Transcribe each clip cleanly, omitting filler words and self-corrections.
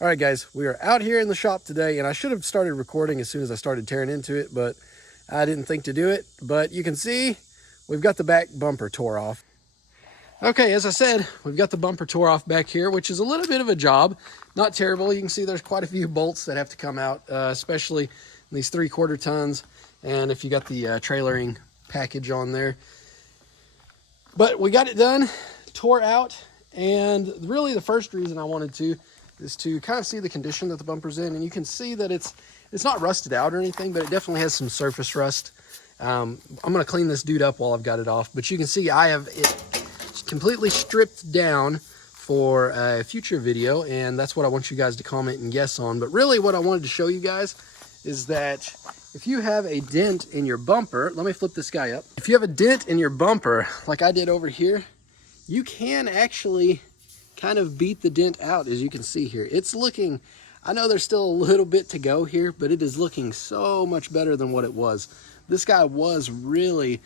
All right, guys, we are out here in the shop today, and I should have started recording as soon as I started tearing into it, but I didn't think to do it. But you can see we've got the back bumper tore off. Okay, as I said, we've got the bumper tore off back here, which is a little bit of a job. Not terrible. You can see there's quite a few bolts that have to come out, especially these 3/4 tons, and if you got the trailering package on there. But we got it done, tore out, and really the first reason I wanted to is to kind of see the condition that the bumper's in, and you can see that it's not rusted out or anything, but it definitely has some surface rust. I'm going to clean this dude up while I've got it off, but you can see I have it completely stripped down for a future video, and that's what I want you guys to comment and guess on. But really what I wanted to show you guys is that if you have a dent in your bumper, let me flip this guy up. If you have a dent in your bumper, like I did over here, you can actually kind of beat the dent out, as you can see here. It's looking, I know there's still a little bit to go here, but it is looking so much better than what it was. This guy was really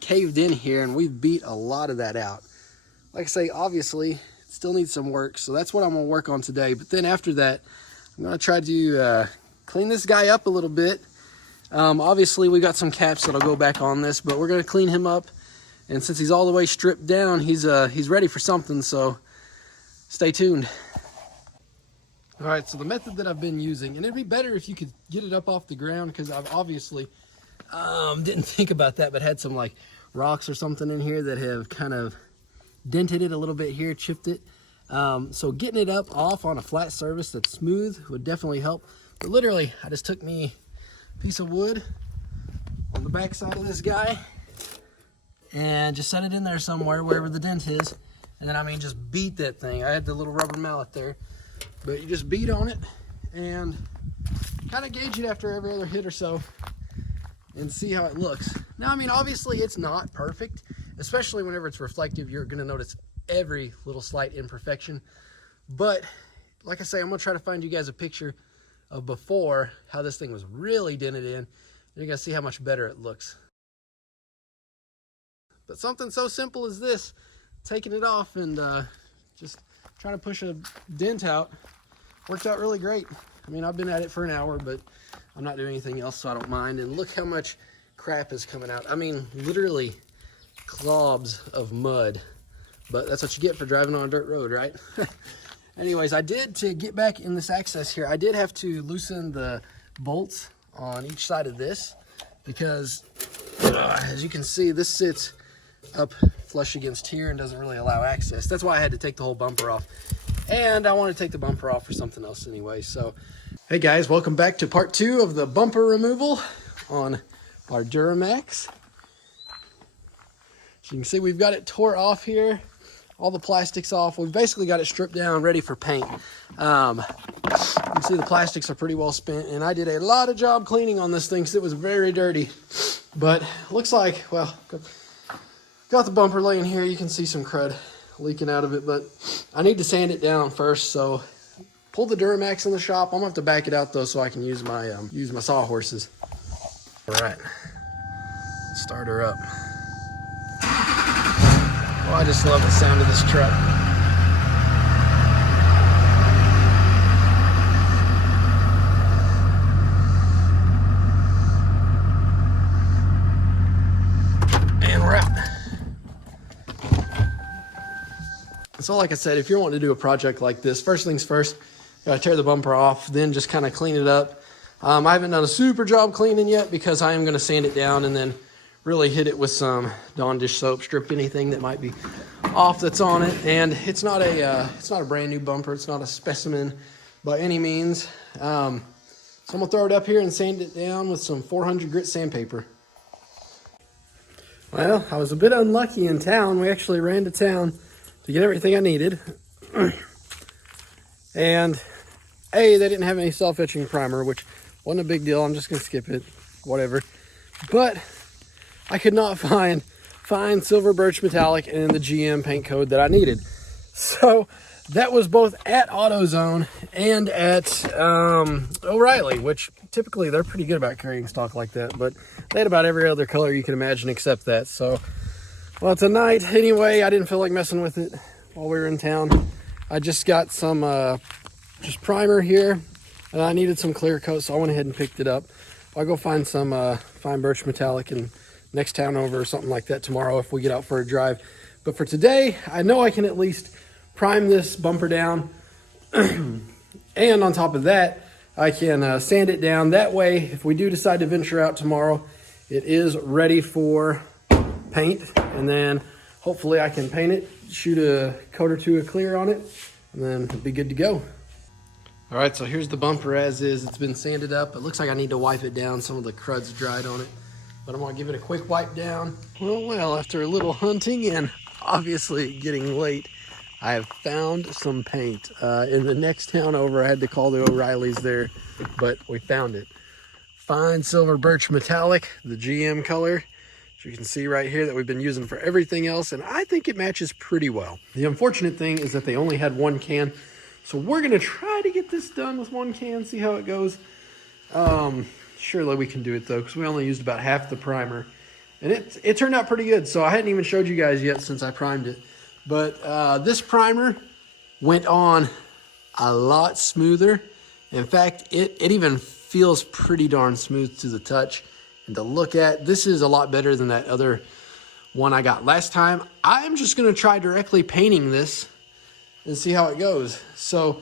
caved in here, and we've beat a lot of that out. Like I say, obviously, it still needs some work, so that's what I'm gonna work on today. But then after that, I'm gonna try to clean this guy up a little bit. Obviously, we got some caps that'll go back on this, but we're gonna clean him up. And since he's all the way stripped down, he's ready for something, so stay tuned. All right, so the method that I've been using, and it'd be better if you could get it up off the ground, because I've obviously didn't think about that, but had some like rocks or something in here that have kind of dented it a little bit here, chipped it. So getting it up off on a flat surface that's smooth would definitely help. But literally, I just took me a piece of wood on the back side of this guy and just set it in there somewhere, wherever the dent is. And then, I mean, just beat that thing. I had the little rubber mallet there, but you just beat on it and kind of gauge it after every other hit or so and see how it looks. Now, I mean, obviously it's not perfect, especially whenever it's reflective. You're going to notice every little slight imperfection. But like I say, I'm going to try to find you guys a picture of before, how this thing was really dented in. And you're going to see how much better it looks. But something so simple as this, taking it off and just trying to push a dent out, worked out really great. I mean, I've been at it for an hour, but I'm not doing anything else, so I don't mind. And look how much crap is coming out. I mean, literally globs of mud. But that's what you get for driving on a dirt road, right? Anyways, I did, to get back in this access here, I did have to loosen the bolts on each side of this, because as you can see, this sits up flush against here and doesn't really allow access. That's why I had to take the whole bumper off, and I want to take the bumper off for something else anyway. So hey guys, welcome back to part 2 of the bumper removal on our Duramax. So you can see we've got it tore off here, all the plastics off. We've basically got it stripped down, ready for paint. You can see the plastics are pretty well spent, and I did a lot of job cleaning on this thing because it was very dirty. But looks like, well, got the bumper laying here. You can see some crud leaking out of it, but I need to sand it down first. So pull the Duramax in the shop. I'm gonna have to back it out though, so I can use my sawhorses. All right, start her up. Oh, I just love the sound of this truck. And we're out. So like I said, if you're wanting to do a project like this, first things first, you gotta tear the bumper off, then just kind of clean it up. I haven't done a super job cleaning yet, because I am going to sand it down and then really hit it with some Dawn dish soap, strip anything that might be off that's on it. And it's not a brand new bumper. It's not a specimen by any means. So I'm gonna throw it up here and sand it down with some 400 grit sandpaper. Well, I was a bit unlucky in town. We actually ran to town to get everything I needed. And they didn't have any self-etching primer, which wasn't a big deal. I'm just gonna skip it, whatever. But I could not find fine silver birch metallic and the GM paint code that I needed. So that was both at AutoZone and at O'Reilly, which typically they're pretty good about carrying stock like that, but they had about every other color you can imagine except that. So, well, tonight anyway, I didn't feel like messing with it while we were in town. I just got some just primer here. And I needed some clear coat, so I went ahead and picked it up. I'll go find some fine birch metallic in next town over or something like that tomorrow if we get out for a drive. But for today, I know I can at least prime this bumper down. And on top of that, I can sand it down. That way, if we do decide to venture out tomorrow, it is ready for paint. And then hopefully I can paint it, shoot a coat or two of clear on it, and then it'll be good to go. All right, so here's the bumper as is. It's been sanded up. It looks like I need to wipe it down. Some of the crud's dried on it, but I'm gonna give it a quick wipe down. Well, after a little hunting and obviously getting late, I have found some paint. In the next town over, I had to call the O'Reillys there, but we found it. Fine silver birch metallic, the GM color. As you can see right here that we've been using for everything else, and I think it matches pretty well. The unfortunate thing is that they only had one can, so we're gonna try to get this done with one can, see how it goes. Surely we can do it though, because we only used about half the primer. And it turned out pretty good, so I hadn't even showed you guys yet since I primed it. But this primer went on a lot smoother. In fact, it even feels pretty darn smooth to the touch. And to look at, this is a lot better than that other one I got last time. I'm just gonna try directly painting this and see how it goes. So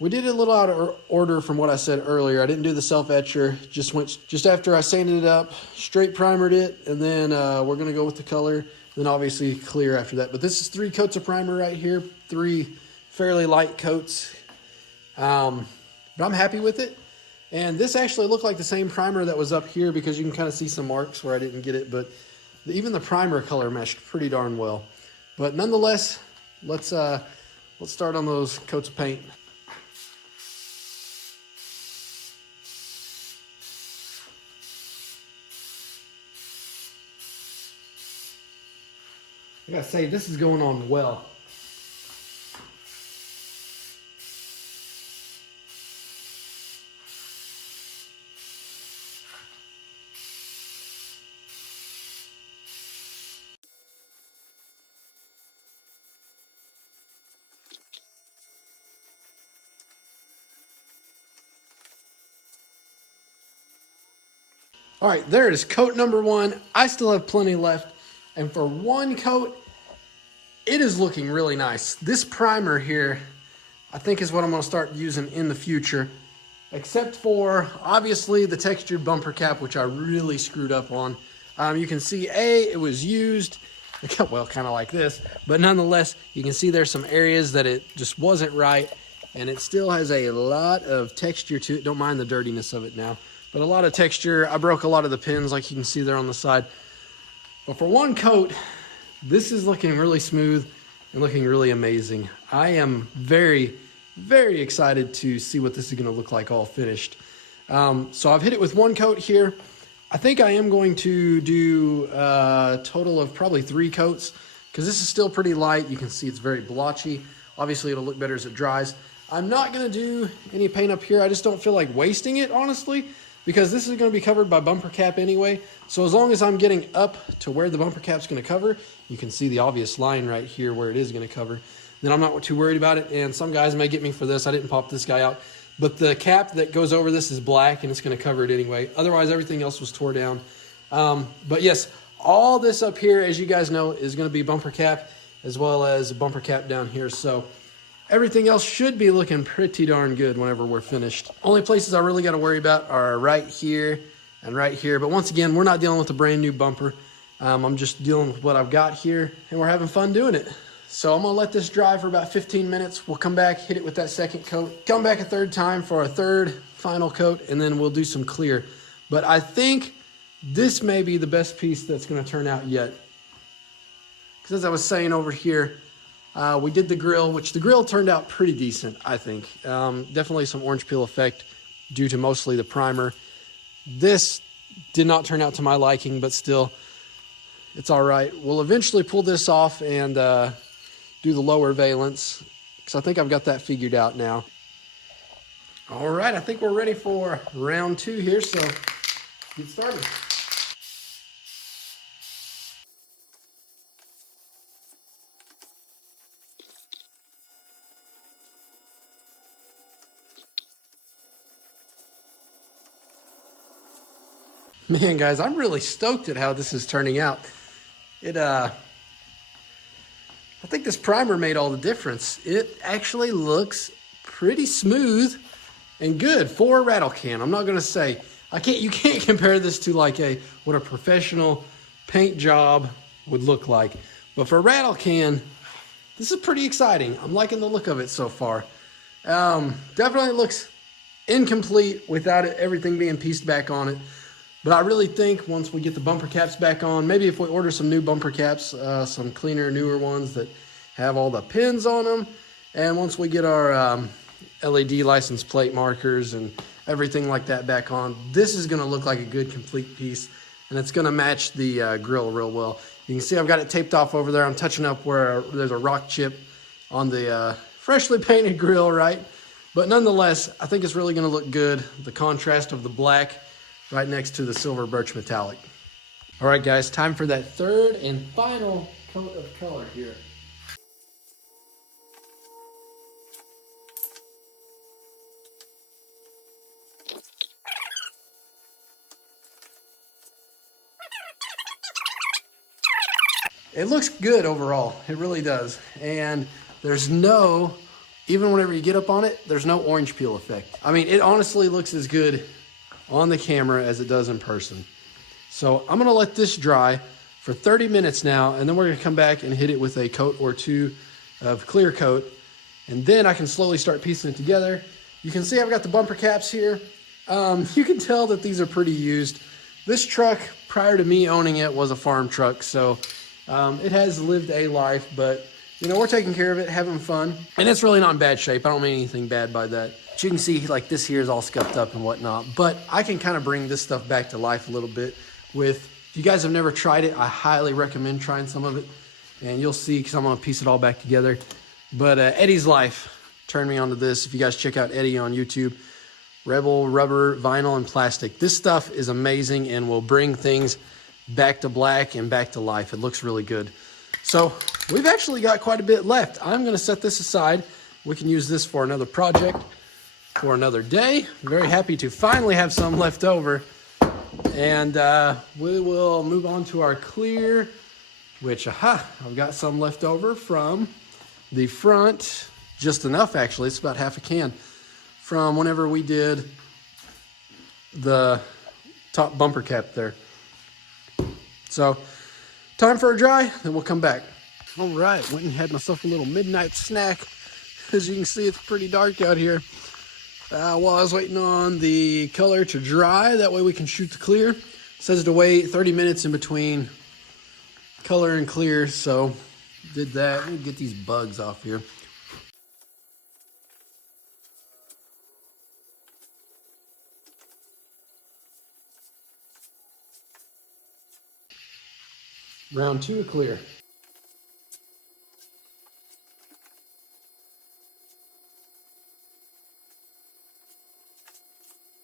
we did it a little out of order from what I said earlier. I didn't do the self-etcher, just after I sanded it up, straight primered it, and then we're gonna go with the color, then obviously clear after that. But this is 3 coats of primer right here, 3 fairly light coats. But I'm happy with it. And this actually looked like the same primer that was up here because you can kind of see some marks where I didn't get it, but even the primer color meshed pretty darn well. But nonetheless, let's start on those coats of paint. I gotta say, this is going on well. All right, there it is, coat number 1. I still have plenty left. And for one coat, it is looking really nice. This primer here, I think is what I'm gonna start using in the future, except for obviously the textured bumper cap, which I really screwed up on. You can see, it was used, well, kind of like this, but nonetheless, you can see there's some areas that it just wasn't right, and it still has a lot of texture to it. Don't mind the dirtiness of it now, but a lot of texture. I broke a lot of the pins like you can see there on the side. But for one coat, this is looking really smooth and looking really amazing. I am very, very excited to see what this is gonna look like all finished. So I've hit it with one coat here. I think I am going to do a total of probably 3 coats because this is still pretty light. You can see it's very blotchy. Obviously it'll look better as it dries. I'm not gonna do any paint up here. I just don't feel like wasting it, honestly, because this is gonna be covered by bumper cap anyway. So as long as I'm getting up to where the bumper cap's gonna cover, you can see the obvious line right here where it is gonna cover, then I'm not too worried about it. And some guys may get me for this. I didn't pop this guy out, but the cap that goes over this is black and it's gonna cover it anyway. Otherwise, everything else was tore down. But yes, all this up here, as you guys know, is gonna be bumper cap as well as bumper cap down here. So everything else should be looking pretty darn good whenever we're finished. Only places I really got to worry about are right here and right here. But once again, we're not dealing with a brand new bumper. I'm just dealing with what I've got here, and we're having fun doing it. So I'm gonna let this dry for about 15 minutes. We'll come back, hit it with that second coat, come back a third time for a third final coat, and then we'll do some clear. But I think this may be the best piece that's gonna turn out yet. Because as I was saying over here, we did the grill, which the grill turned out pretty decent, I think. Definitely some orange peel effect due to mostly the primer. This did not turn out to my liking, but still, it's all right. We'll eventually pull this off and do the lower valence, because I think I've got that figured out now. All right, I think we're ready for round 2 here, so get started. Man, guys, I'm really stoked at how this is turning out. I think this primer made all the difference. It actually looks pretty smooth and good for a rattle can. I'm not gonna say, you can't compare this to like what a professional paint job would look like. But for a rattle can, this is pretty exciting. I'm liking the look of it so far. Definitely looks incomplete without everything being pieced back on it. But I really think once we get the bumper caps back on, maybe if we order some new bumper caps, some cleaner, newer ones that have all the pins on them, and once we get our LED license plate markers and everything like that back on, this is gonna look like a good complete piece, and it's gonna match the grill real well. You can see I've got it taped off over there. I'm touching up where there's a rock chip on the freshly painted grill, right? But nonetheless, I think it's really gonna look good. The contrast of the black right next to the silver birch metallic. All right, guys, time for that third and final coat of color here. It looks good overall, it really does. And there's no, even whenever you get up on it, there's no orange peel effect. I mean, it honestly looks as good on the camera as it does in person. So I'm gonna let this dry for 30 minutes now, and then we're gonna come back and hit it with a coat or two of clear coat, and then I can slowly start piecing it together. You can see I've got the bumper caps here. You can tell that these are pretty used. This truck, prior to me owning it, was a farm truck, so it has lived a life, but you know, we're taking care of it, having fun, and it's really not in bad shape. I don't mean anything bad by that. But you can see like this here is all scuffed up and whatnot, but I can kind of bring this stuff back to life a little bit with, if you guys have never tried it, I highly recommend trying some of it, and you'll see, because I'm gonna piece it all back together. But Eddie's Life turned me onto this. If you guys check out Eddie on YouTube, Rebel Rubber, Vinyl, and Plastic. This stuff is amazing and will bring things back to black and back to life. It looks really good. So we've actually got quite a bit left. I'm gonna set this aside. We can use this for another project, for another day. I'm very happy to finally have some left over. And we will move on to our clear, which, I've got some left over from the front, just enough actually, it's about half a can, from whenever we did the top bumper cap there. So, time for a dry, then we'll come back. All right, went and had myself a little midnight snack. As you can see, it's pretty dark out here. While I was waiting on the color to dry, that way we can shoot the clear. It says to wait 30 minutes in between color and clear, so did that. Let me get these bugs off here. Round two of clear.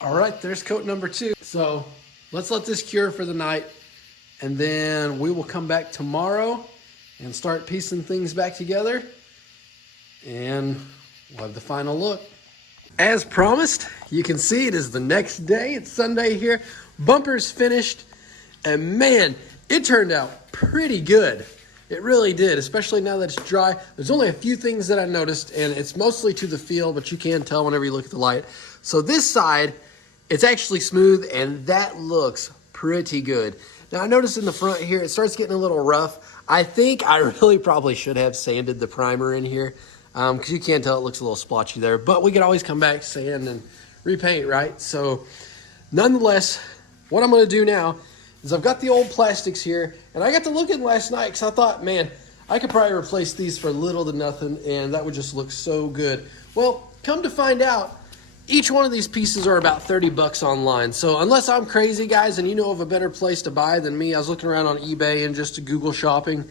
All right, there's coat number two. So let's let this cure for the night, and then we will come back tomorrow and start piecing things back together, and we'll have the final look. As promised, you can see it is the next day. It's Sunday here. Bumper's finished, and man, it turned out pretty good. It really did, especially now that it's dry. There's only a few things that I noticed, and it's mostly to the feel, but you can tell whenever you look at the light. So this side, it's actually smooth, and that looks pretty good. Now I noticed in the front here, it starts getting a little rough. I think I really probably should have sanded the primer in here, because you can tell it looks a little splotchy there, but we could always come back, sand, and repaint, right? So nonetheless, what I'm gonna do now is I've got the old plastics here, and I got to looking last night because I thought, man, I could probably replace these for little to nothing, and that would just look so good. Well, come to find out, each one of these pieces are about 30 bucks online. So unless I'm crazy, guys, and you know of a better place to buy than me, I was looking around on eBay and just Google shopping.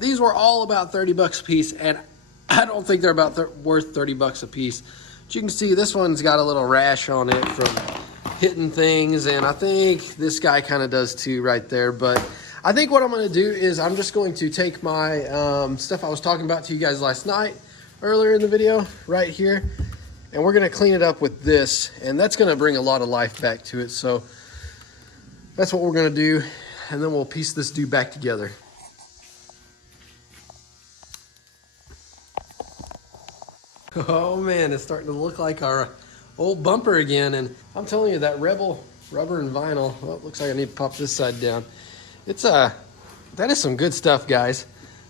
These were all about 30 bucks a piece, and I don't think they're about worth 30 bucks a piece. But you can see this one's got a little rash on it from hitting things, and I think this guy kind of does too right there. But I think what I'm going to do is I'm just going to take my stuff I was talking about to you guys last night, earlier in the video, right here, and we're going to clean it up with this, and that's going to bring a lot of life back to it. So that's what we're gonna do, and then we'll piece this dude back together. Oh man, it's starting to look like our old bumper again. And I'm telling you, that Rebel rubber and vinyl, well, it looks like I need to pop this side down. It's that is some good stuff, guys.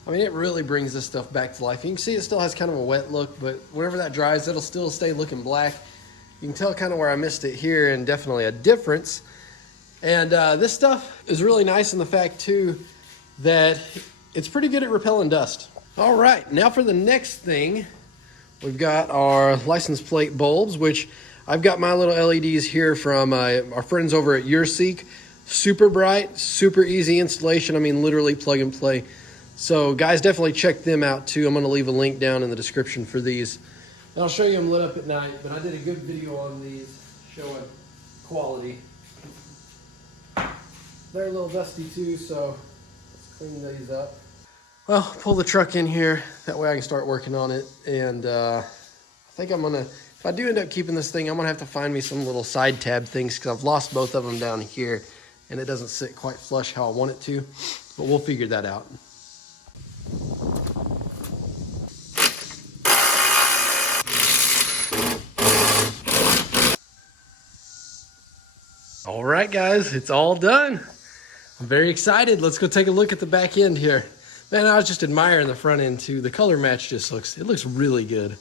I mean, it really brings this stuff back to life. You can see it still has kind of a wet look, but whenever that dries, it'll still stay looking black. You can tell kind of where I missed it here, and definitely a difference. And this stuff is really nice in the fact too that it's pretty good at repelling dust. All right, now for the next thing, we've got our license plate bulbs, which I've got my little LEDs here from our friends over at Yuerseek. Super bright, super easy installation. I mean, literally plug and play. So guys, definitely check them out too. I'm gonna leave a link down in the description for these. And I'll show you them lit up at night, but I did a good video on these showing quality. They're a little dusty too, so let's clean these up. Well, pull the truck in here. That way I can start working on it. And I think I'm gonna, if I do end up keeping this thing, I'm gonna have to find me some little side tab things because I've lost both of them down here and it doesn't sit quite flush how I want it to, but we'll figure that out. All right, guys, it's all done. I'm very excited. Let's go take a look at the back end here. Man, I was just admiring the front end too. The color match just looks really good.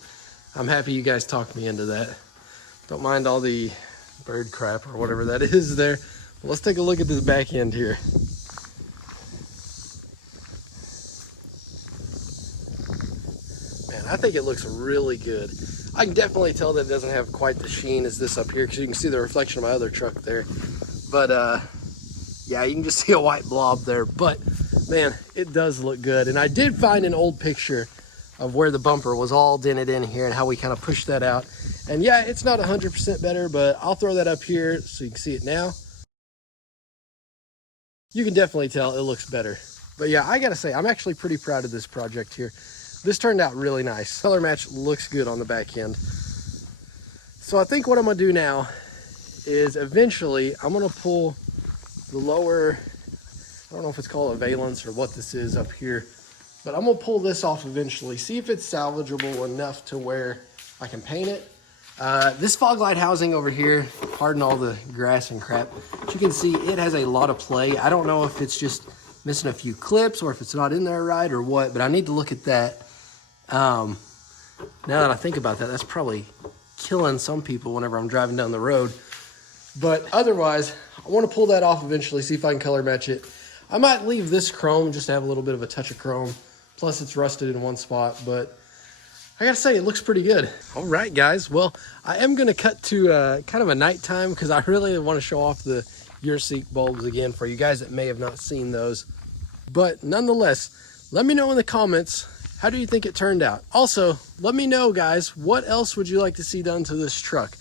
I'm happy you guys talked me into that. Don't mind all the bird crap or whatever that is there. But let's take a look at this back end here. Man, I think it looks really good. I can definitely tell that it doesn't have quite the sheen as this up here because you can see the reflection of my other truck there. But yeah, you can just see a white blob there. But man, it does look good. And I did find an old picture of where the bumper was all dented in here and how we kind of pushed that out. And yeah, it's not 100% better, but I'll throw that up here so you can see it now. You can definitely tell it looks better. But yeah, I gotta say, I'm actually pretty proud of this project here. This turned out really nice. Color match looks good on the back end. So I think what I'm gonna do now is eventually I'm gonna pull the lower, I don't know if it's called a valence or what this is up here, but I'm gonna pull this off eventually, see if it's salvageable enough to where I can paint it. This fog light housing over here, pardon all the grass and crap, but you can see it has a lot of play. I don't know if it's just missing a few clips or if it's not in there right or what, but I need to look at that. Now that I think about that, that's probably killing some people whenever I'm driving down the road. But otherwise, I want to pull that off eventually, see if I can color match it. I might leave this chrome just to have a little bit of a touch of chrome. Plus it's rusted in one spot, but I gotta say, it looks pretty good. All right, guys. Well, I am gonna cut to kind of a nighttime because I really want to show off the Yuerseek bulbs again for you guys that may have not seen those. But nonetheless, let me know in the comments, how do you think it turned out? Also, let me know, guys, what else would you like to see done to this truck?